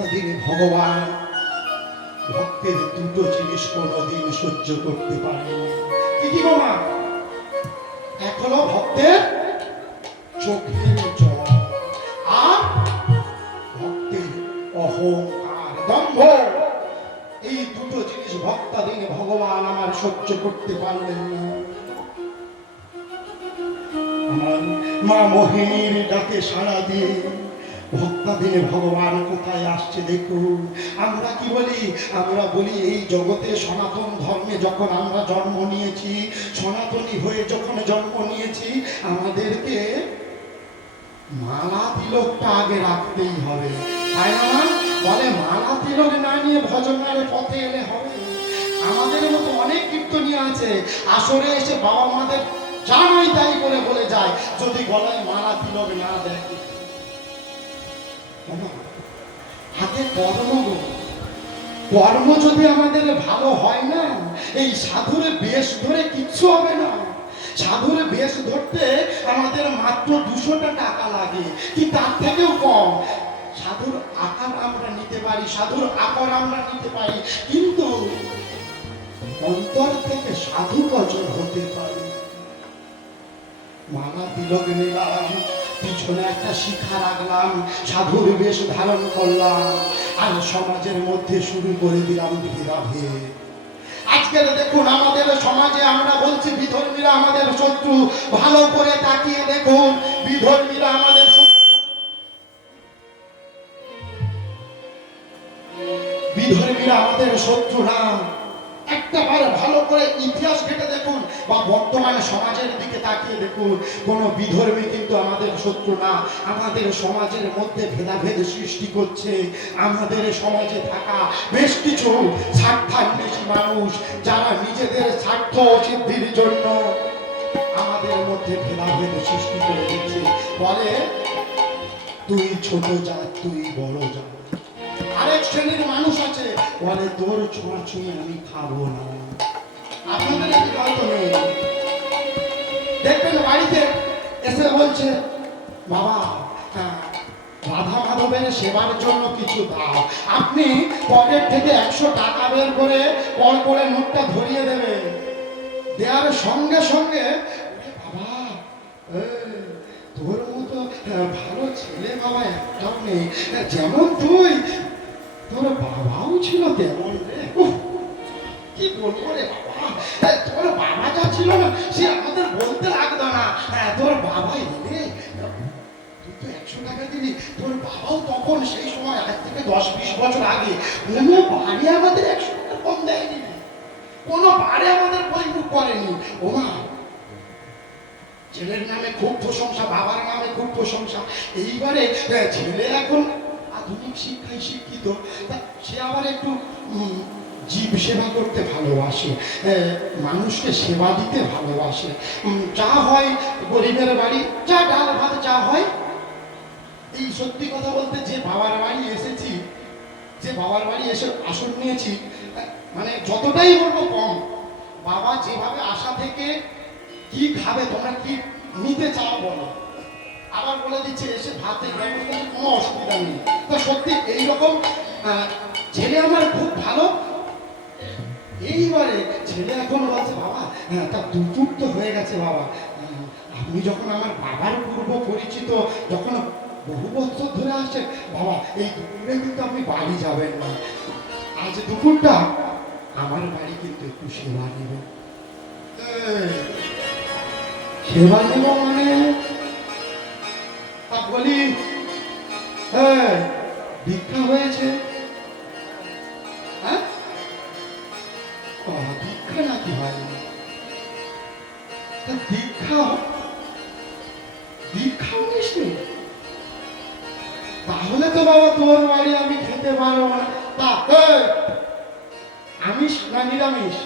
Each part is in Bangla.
ভক্তাদিন ভগবান। ভক্তের দুটো জিনিস কোনোদিন সহ্য করতে পারে কি কি মা? এক হলো ভক্তের চোখের জল আর ভক্তের অহংকার দম্ভ। এই দুটো জিনিস ভক্তাদিন ভগবান আমার সহ্য করতে পারলেন না। মা মোহিনীর ডাকে সাড়া দিয়ে ভক্তাদিন ভগবান কোথায় আসছে দেখুন? আমরা কি বলি? আমরা বলি এই জগতে সনাতন ধর্মে যখন আমরা জন্ম নিয়েছি, সনাতনী হয়ে যখন জন্ম নিয়েছি, আমাদেরকে মালা তিলকটা আগে রাখতেই হবে। তাই না? বলে মালা তিলক না নিয়ে ভজনের পথে এলে হবে আমাদের মতো অনেক কীর্তনী আছে, আসরে এসে বাবা মাদের জানাই তাই করে বলে যায়। যদি গলায় মালা তিলক না দেয় হাতে কর্ম। কর্ম যদি আমাদের ভালো হয় না, এই সাধুরে বেশ ধরে কিচ্ছু হবে না। সাধুরে বেশ ধরতে আমাদের মাত্র দুশোটা টাকা লাগে, কি তার থেকেও কম? সাধুর আকার আমরা নিতে পারি, সাধুর আকার আমরা নিতে পারি, কিন্তু অন্তর থেকে সাধু বচন হতে পারে। তিলক নিলাম পিছনে একটা রাখলাম, সাধুর বেশ ধারণ করলাম, আর সমাজের মধ্যে শুরু করে দিলাম দেখুন, আমাদের সমাজে আমরা বলছি, বিধর্মীরা আমাদের শত্রু, ভালো করে তাকিয়ে দেখুন, বিধর্মীরা আমাদের বিধর্মীরা আমাদের শত্রু না। একটা বার ভালো করে ইতিহাস ঘেটে দেখুন বা বর্তমানে সমাজের দিকে তাকিয়ে দেখুন। কোনো বিধর্মী কিন্তু আমাদের শত্রু না। আমাদের সমাজের মধ্যে ভেদাভেদ সৃষ্টি করছে। আমাদের সমাজে থাকা বেশ কিছু স্বার্থান্বেষী মানুষ যারা নিজেদের স্বার্থ সিদ্ধির জন্য আমাদের মধ্যে ভেদাভেদ সৃষ্টি করে দিচ্ছে। বলে, তুই ছোট জাত, তুই বড় জাত। আরেক শ্রেণির মানুষ আছে বলে, তোর ছোঁয়া ছুঁয়ে আমি খাব না। আপনাদের একটি নেই। দেখবেন বাড়িতে এসে বলছে, বাবা রাধা মাধবের সেবার জন্য কিছু দাও। আপনি পকেট থেকে একশো টাকা বের করে পর করে নোটটা ধরিয়ে দেবেন। দেওয়ার সঙ্গে সঙ্গে "ওরে বাবা তোর মতো ভালো ছেলে বাবা একটাও নেই। যেমন তুই তোর বাবাও ছিল তেমন কি বলব রে বাবা তোর বাবা যা ছিল না সে আমাদের বলতে লাগতো না হ্যাঁ, তোর বাবা এলে তুই তো একশো টাকা দিলি তোর বাবাও তখন সেই সময় আজ থেকে দশ বিশ কম দেয়নি কোনো বাড়ি আমাদের পরিমুখ করেনি ও মা ছেলের নামে খুব প্রশংসা বাবার নামে খুব প্রশংসা। এইবারে ছেলে এখন আধুনিক শিক্ষায় শিক্ষিত সে আবার একটু জীব সেবা করতে ভালোবাসে মানুষকে সেবা দিতে ভালোবাসে। যা হয় গরিবের বাড়ি যা ডাল, ভাত যা হয়। এই সত্যি কথা বলতে যে বাবার বাড়ি এসেছি, যে বাবার বাড়ি এসে আসন নিয়েছি মানে যতটাই বলব কম। বাবা যেভাবে আসা থেকে কি খাবে, তোমরা কি নিতে চাও বলো? আবার বলে দিচ্ছে এসে আছে, কোনো অসুবিধা নেই। তো সত্যি এইরকম ছেলে আমার খুব ভালো। এইবারে ছেলে এখন বলছে বাবা তা দুপুর তো হয়ে গেছে বাবা। আপনি যখন আমার বাবার পূর্ব পরিচিত যখন বহু বছর ধরে আসছেন বাবা এই দুপুরে কিন্তু আপনি বাড়ি যাবেন না। আজ দুপুরটা আমার বাড়ি কিন্তু একটু সেবা নেবেন। সেবা নেব মানে তা বলি হ্যাঁ দীক্ষা হয়েছে। হ্যাঁ? ও, দীক্ষা নাকি হয়নি তা দীক্ষা দীক্ষা নিসনি তাহলে তো বাবা তোর বাড়ি আমি খেতে পারব না। তা আমিষ না নিরামিষ?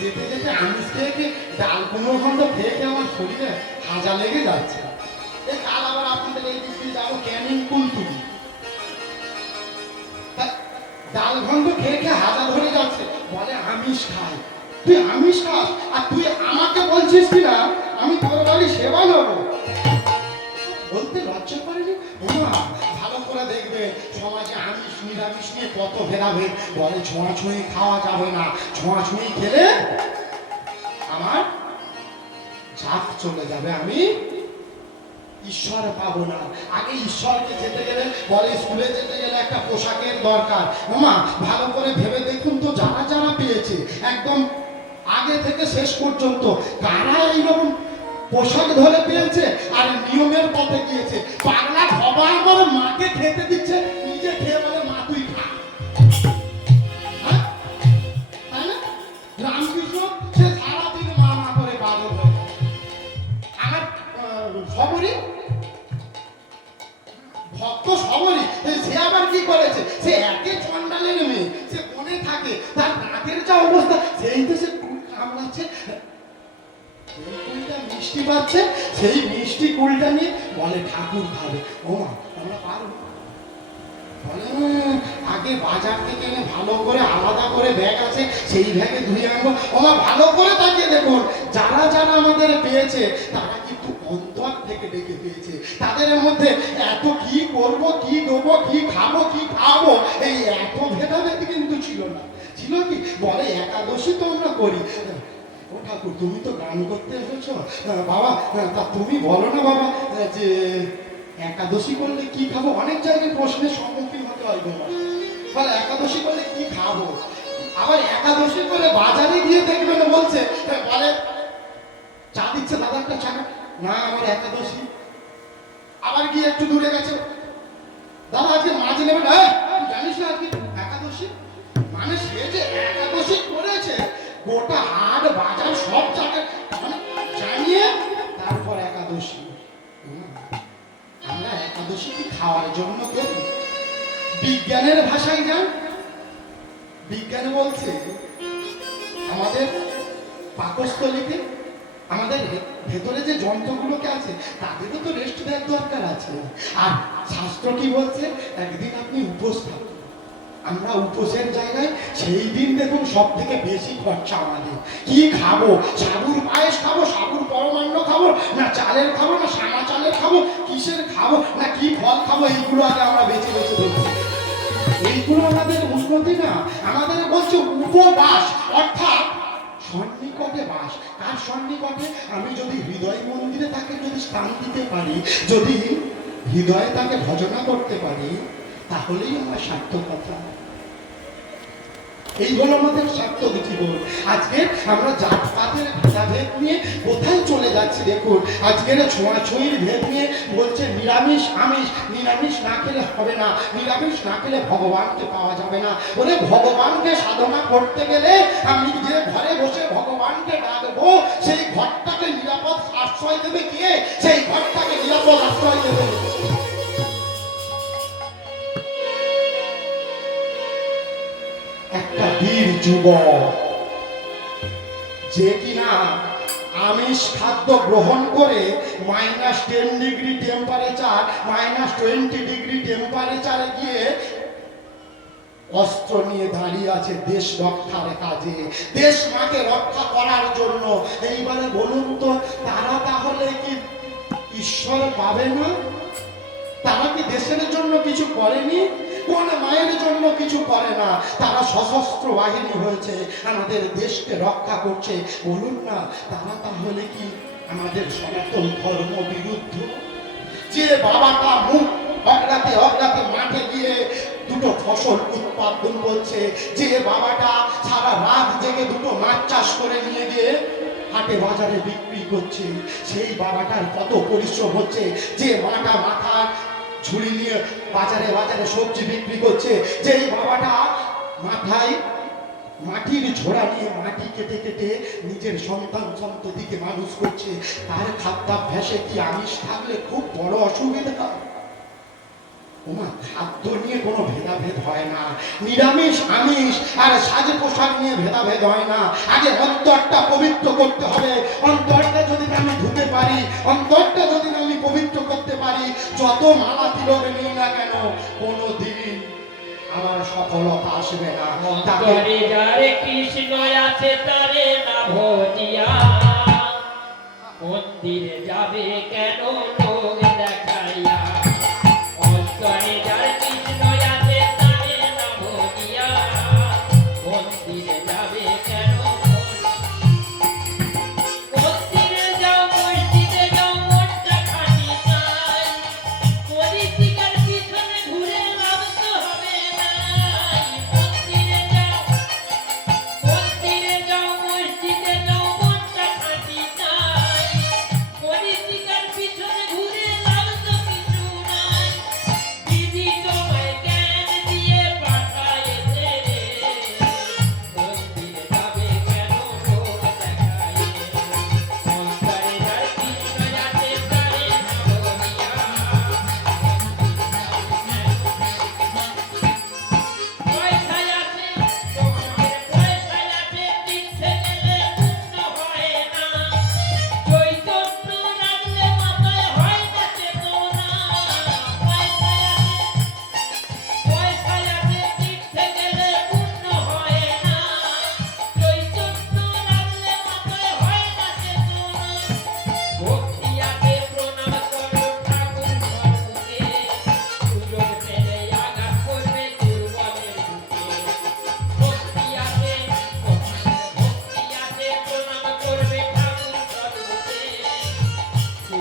যেতে যেতে আমিষ খেয়ে ডাল খন্ড খেয়ে খেয়ে আমার শরীরে হাজা লেগে যাচ্ছে? কাল আবার আপনাদের এই দিক দিয়ে যাব ক্যানিং ডাল খেয়ে খেয়ে হাজা ধরে যাচ্ছে, বলে, আমিষ খাই। তুই আমিষ খাস? আর তুই আমাকে বলছিস কিনা আমি তোর বাড়ি সেবা নেব? বলতে লজ্জা পারিনি দেখবে সমাজে আমিষ নিরামিষ নিয়ে কত ভেদাভেদ। বলে ছোঁয়াছুঁয়ি খাওয়া যাবে না। ছোঁয়াছুঁয়ি খেলে আমার ঝাঁক চলে যাবে। আমি ঈশ্বর পাবো না। আগে ঈশ্বরকে যেতে গেলে, বলে স্কুলে যেতে গেলে একটা পোশাকের দরকার। ওমা, ভালো করে ভেবে দেখুন তো, যারা যারা পেয়েছে, একদম আগে থেকে শেষ পর্যন্ত, কারা এইরকম পোশাক ধরে পেয়েছে আর নিয়মের পথে গিয়েছে। পাগলা সবাই করে মাকে খেতে দিচ্ছে, নিজে খেয়ে বলে, মা, তুই খা। হ্যাঁ? সে সারাদিন করে সবরই ভক্ত সে আবার কি করেছে? সে একে চন্ডালের মেয়ে, সে কোণে থাকে, তার নাকের যা অবস্থা, সেই তো সে কামড়াচ্ছে। মিষ্টি পাচ্ছে, সেই মিষ্টি কুলটা নিয়ে বলে, ঠাকুর খাবে ও মা আমরা পারব আগে বাজার থেকে এনে ভালো করে আলাদা করে ব্যাগ আছে, সেই ব্যাগে ধুয়ে আনব। ওমা ভালো করে তাকিয়ে দেখুন, যারা যারা আমাদের পেয়েছে, তারা কিন্তু অন্তর থেকে ডেকে পেয়েছে। তাদের মধ্যে এত কি করব, কি দেবো, কি খাব কি খাব, এই এত ভেদাভেদ কিন্তু ছিল না। ছিল কি? বলে, একাদশী তো আমরা করি। ও ঠাকুর, তুমি তো গান করতে এসেছ। বাবা তা তুমি বলো না বাবা যে একাদশী করলে কি খাব? অনেক জায়গায় প্রশ্নের সম্মুখীন হতে হয় তোমার একাদশী করলে কি খাব? আবার একাদশী করে বাজারে গিয়ে দেখবে না বলছে বলে, চা দিচ্ছে দাদা একটা চা না, আমার একাদশী। আবার গিয়ে একটু দূরে গেছে। দাদা, আজকে মাছ নেবে না জানিস না আজকে একাদশী? মানে সে যে একাদশী গোটা হাট বাজার সব জায়গায় জানিয়ে তারপর একাদশী। আমরা একাদশী কি খাওয়ার জন্য করি বিজ্ঞানের ভাষায় যান। বিজ্ঞান বলছে, আমাদের পাকস্থলীতে আমাদের ভেতরে যে যন্ত্রগুলোকে আছে, তাদেরও তো রেস্ট দেওয়ার দরকার আছে। আর শাস্ত্র কি বলছে? একদিন আপনি উপোস আমরা উপোসের জায়গায় সেই দিন দেখুন সব থেকে বেশি খরচা আমাদের। কি খাব? সাবুর পায়েস খাব? সাবুর পরমান্ন খাব? না চালের খাব? না সানা চালের খাব? কিসের খাব? না কি ফল খাব? এইগুলো আগে আমরা বেছে বেছে দেখব। এইগুলো আমাদের উন্নতি না, আমাদের বলছে উপবাস, অর্থাৎ সন্নিকটে বাস। কার সন্নিকটে? আমি যদি হৃদয় মন্দিরে তাকে যদি স্থান দিতে পারি, যদি হৃদয়ে তাকে ভজনা করতে পারি তাহলেই আমার সার্থকতা এই হলো আমাদের সার্থক জীবন। আজকে আমরা জাতপাতের ভেদাভেদ নিয়ে কোথায় চলে যাচ্ছি দেখুন। আজকের ছোঁয়াছুঁয়ির ভেদ নিয়ে বলছে, নিরামিষ, আমিষ। নিরামিষ না খেলে হবে না। নিরামিষ না খেলে ভগবানকে পাওয়া যাবে না। বলে ভগবানকে সাধনা করতে গেলে আমি যে ঘরে বসে ভগবানকে ডাকবো। সেই ঘরটাকে নিরাপদ আশ্রয় দেবে কে? সেই ঘরটাকে নিরাপদ আশ্রয় দেবে যুবক। যে কিনা আমিষ খাদ্য গ্রহণ করে minus ten degree temperature minus twenty degree টেম্পারেচারে গিয়ে অস্ত্র নিয়ে দাঁড়িয়ে আছে দেশ রক্ষার কাজে। দেশ মাকে রক্ষা করার জন্য। এইবারে বলুন তো, তারা তাহলে কি ঈশ্বর পাবে না? তারা কি দেশের জন্য কিছু করেনি? কোন মায়ের জন্য কিছু করে না। তারা সশস্ত্র বাহিনী হয়েছে, আমাদের দেশকে রক্ষা করছে। বলুন না, তারা তাহলে কি আমাদের সনাতন ধর্ম বিরুদ্ধ? যে বাবাটা মুখ অগ্রাতে অগ্রাতে মাঠে গিয়ে দুটো ফসল উৎপাদন করছে, যে বাবাটা সারা রাত জেগে দুটো মাছ চাষ করে নিয়ে গিয়ে হাটে বাজারে বিক্রি করছে, সেই বাবাটার কত পরিশ্রম হচ্ছে, যে মাটা মাথা ঝুড়ি নিয়ে বাজারে বাজারে সবজি বিক্রি করছে। যেই বাবাটা মাথায় মাটির ঝোড়া নিয়ে মাটি কেটে কেটে নিজের সন্তান সন্ততিকে মানুষ করছে, তার খাদ্যাভ্যাসে কি আমিষ থাকলে খুব বড় অসুবিধা? ওমা, খাদ্য নিয়ে কোনো ভেদাভেদ হয় না। নিরামিষ, আমিষ আর সাজে পোশাক নিয়ে ভেদাভেদ হয় না। আগে অন্তরটা পবিত্র করতে হবে। অন্তরটা যদি আমি ধুতে পারি, অন্তরটা যদি পবিত্র করতে পারি, যত মালা তিলকে নিই না কেন কোনো দিন আমার সফলতা আসবে না। মন্দিরে যাবে কেন লোক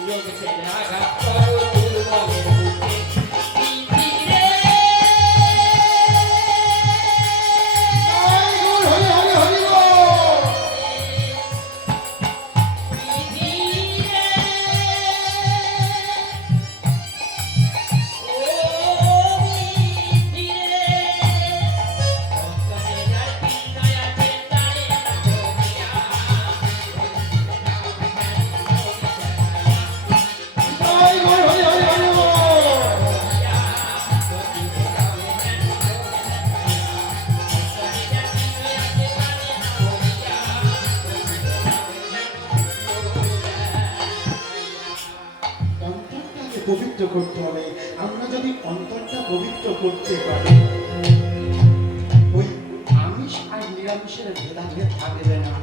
Yoga Table. I got five. পবিত্র করতে হবে। আমরা যদি অন্তরটা পবিত্র করতে পারি, ওই আমিষ আর নিরামিষের ভেদাভেদ থাকবে না।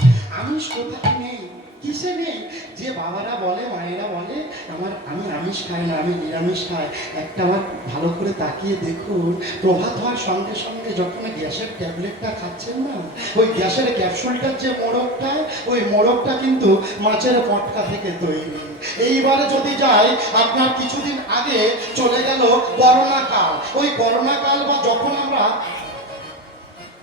আমিষ কোথায় নেই? কিসে নেই? যে বাবারা বলে, মায়েরা বলে, আমার, আমি আমিষ খাই না, আমি নিরামিষ খাই। একটা বার ভালো করে তাকিয়ে দেখুন, প্রভাত হওয়ার সঙ্গে সঙ্গে যখন গ্যাসের ট্যাবলেটটা খাচ্ছেন না, ওই গ্যাসের ক্যাপসুলটার যে মোড়কটা ওই মোড়কটা কিন্তু মাছের পটকা থেকে তৈরি। এইবারে যদি যাই আপনার কিছুদিন আগে চলে গেল করোনা ওই করোনা বা যখন আমরা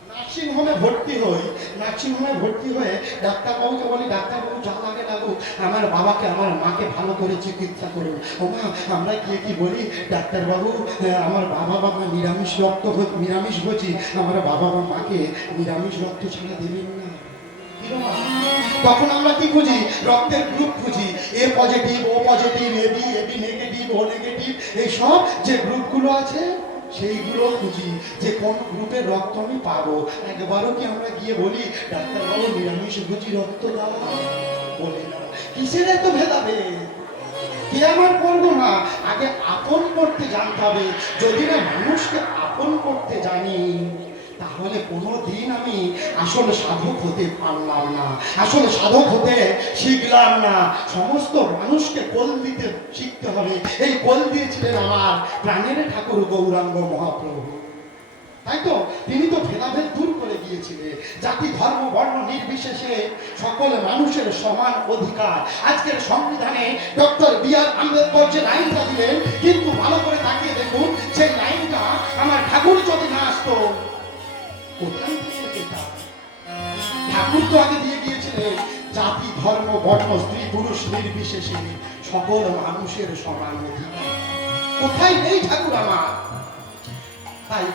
নার্সিং হোমে ভর্তি হই নার্সিং হোমে ভর্তি হয়ে ডাক্তারবাবুকে বলি, ডাক্তারবাবু, যা লাগে লাগুক আমার বাবাকে, আমার মাকে ভালো করে চিকিৎসা করুন। ও মা, আমরা গিয়ে কি বলি? ডাক্তারবাবু আমার বাবা বাবা নিরামিষ রক্ত নিরামিষ ভোজি আমার বাবা বা মাকে নিরামিষ রক্ত ছাড়া দেবেন না। কি গো মা? তখন আমরা কি খুঁজি? রক্তের গ্রুপ খুঁজি। A positive O positive A B A negative O negative এই সব যে গ্রুপগুলো আছে, সেইগুলো খুঁজি। যে কোন গ্রুপের রক্ত আমি পাবো? একবারও কি আমরা গিয়ে বলি, ডাক্তারবাবু, নিরামিষ ভুজি রক্ত দাও। বলি না। কিসের এত ভেদাবে কে আমার করব না? আগে আপন করতে জানতে হবে। যদি না মানুষকে আপন করতে জানি তাহলে কোনো দিন আমি আসলে সাধক হতে পারলাম না। আসলে সাধক হতে শিখলাম না। সমস্ত মানুষকে কোল দিতে শিখতে হবে। এই কোল দিয়েছিলেন আমার প্রাণের ঠাকুর গৌরাঙ্গ মহাপ্রভু। তাই তো, তিনি তো ভেদাভেদ দূর করে গিয়েছিলেন জাতি, ধর্ম, বর্ণ নির্বিশেষে সকল মানুষের সমান অধিকার। আজকের সংবিধানে ডক্টর বি আর আম্বেদকর যে লাইনটা দিলেন, কিন্তু ভালো বর্ণ স্ত্রী পুরুষ নির্বিশেষে সকল মানুষের সমান কোথায় নেই ঠাকুর আমার? তাই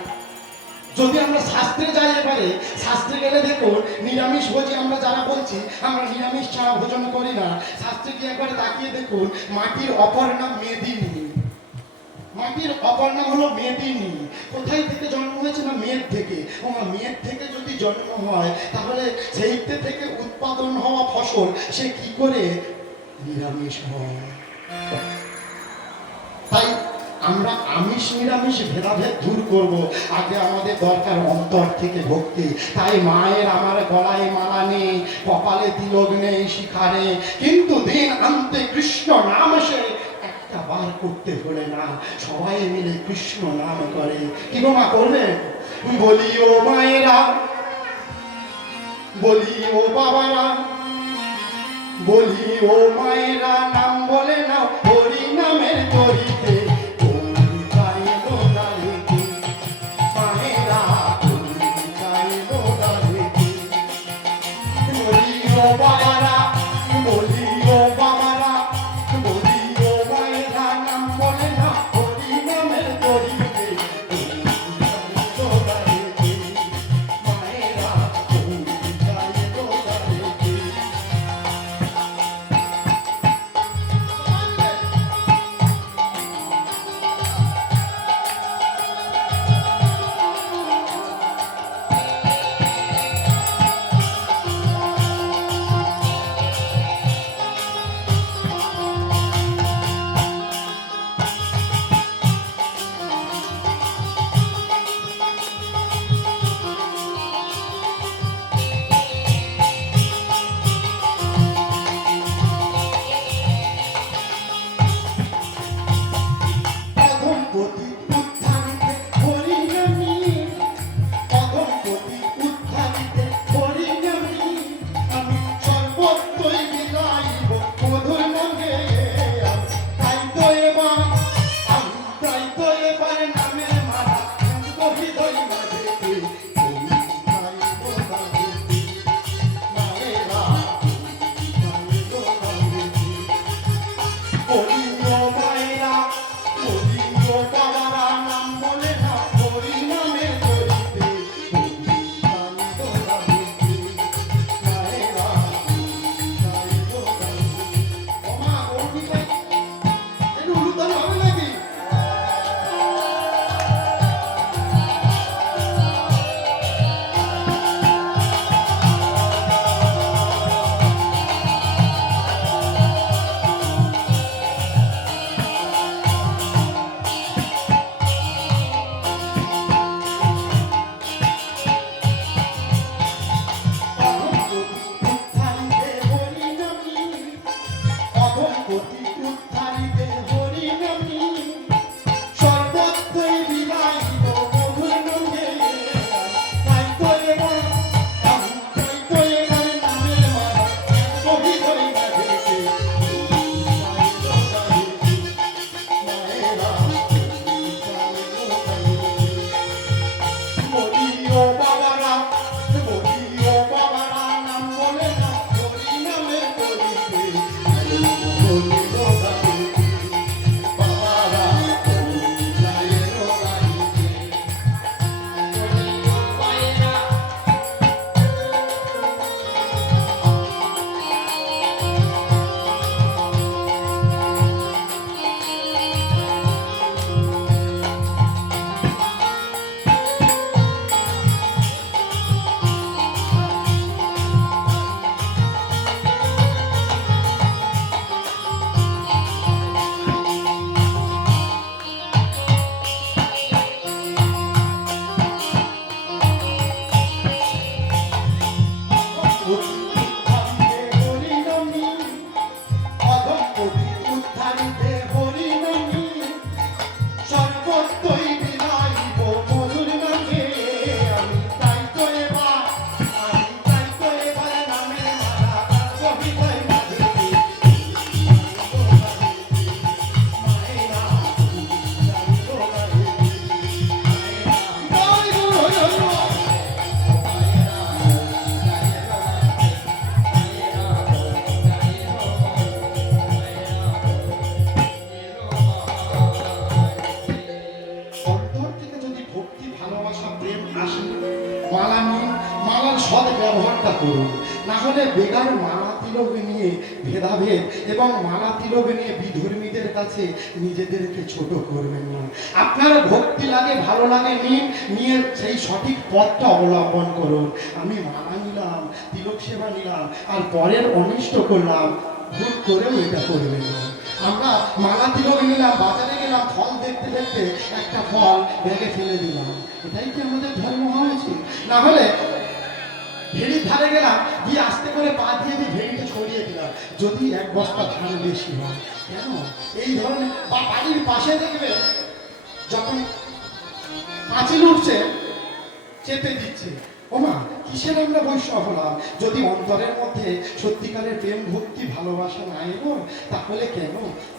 যদি আমরা শাস্ত্রে যাই এবারে, শাস্ত্রে গেলে দেখুন, নিরামিষ ভোজি আমরা যারা বলছি, আমরা নিরামিষ ছাড়া ভোজন করি না। শাস্ত্রে গিয়ে একবারে তাকিয়ে দেখুন, মাটির অপর নাম মেদিনী মাটির অপর নাম হলো মেদিনী। কোথায় থেকে জন্ম হয়েছে না মেদ থেকে? ও মা, মেদ থেকে যদি জন্ম হয় তাহলে সেইতে থেকে উৎপাদন হওয়া ফসল সে কি করে? নিরামিষ হয়। তাই আমরা আমিষ নিরামিষ ভেদাভেদ দূর করব। আগে আমাদের দরকার অন্তর থেকে ভক্তি। তাই মায়ের আমার গলায় মালা নেই কপালে তিলক নেই শিখারে কিন্তু দিন আনতে কৃষ্ণ নাম সে একটা বার করতে হলে না, সবাই মিলে কৃষ্ণ নাম করে। কি মা করবে বলি ও মায়েরা বলি ও বাবারা বলি ও মায়েরা, নাম বলে না হরি নামের তরিতে বেগার মালা তিলক নিয়ে ভেদাভেদ এবং মালা তিলক নিয়ে বিধর্মীদের কাছে নিজেদেরকে ছোট করবেন না। আপনার ভক্তি লাগে, ভালো লাগে, নিন, নিয়ে সেই সঠিক পথটা অবলম্বন করুন। আমি মালা নিলাম, তিলক সেবা নিলাম, আর পরের অনিষ্ট করলাম, ভুল করেও এটা করবেন না। আমরা মালা তিলক নিলাম, বাজারে গেলাম, ফল দেখতে দেখতে একটা ফল ব্যাগে ফেলে দিলাম। এটাই কি আমাদের ধর্ম উচিত না হলে ভেড়ির ধারে গেলাম, দিয়ে আস্তে করে পা দিয়ে দিয়ে ভেড়িটা ছড়িয়ে দিলাম। যদি এক বস্তা ধান বেশি হয়, কেন? এই ধরনের বা বাড়ির পাশে দেখবে যখন পাঁচিল উঠছে, চেপে দিচ্ছে। ওমা, কিসের আমরা বৈষ্ণব হলাম? যদি অন্তরের মধ্যে সত্যিকারের প্রেম, ভক্তি, ভালোবাসা না এলো তাহলে কেন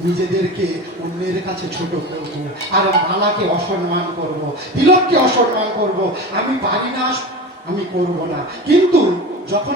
নিজেদেরকে অন্যের কাছে ছোট করব? আর মালাকে অসম্মান করব? তিলককে অসম্মান করব? আমি পারি না আমি করব না। কিন্তু যখন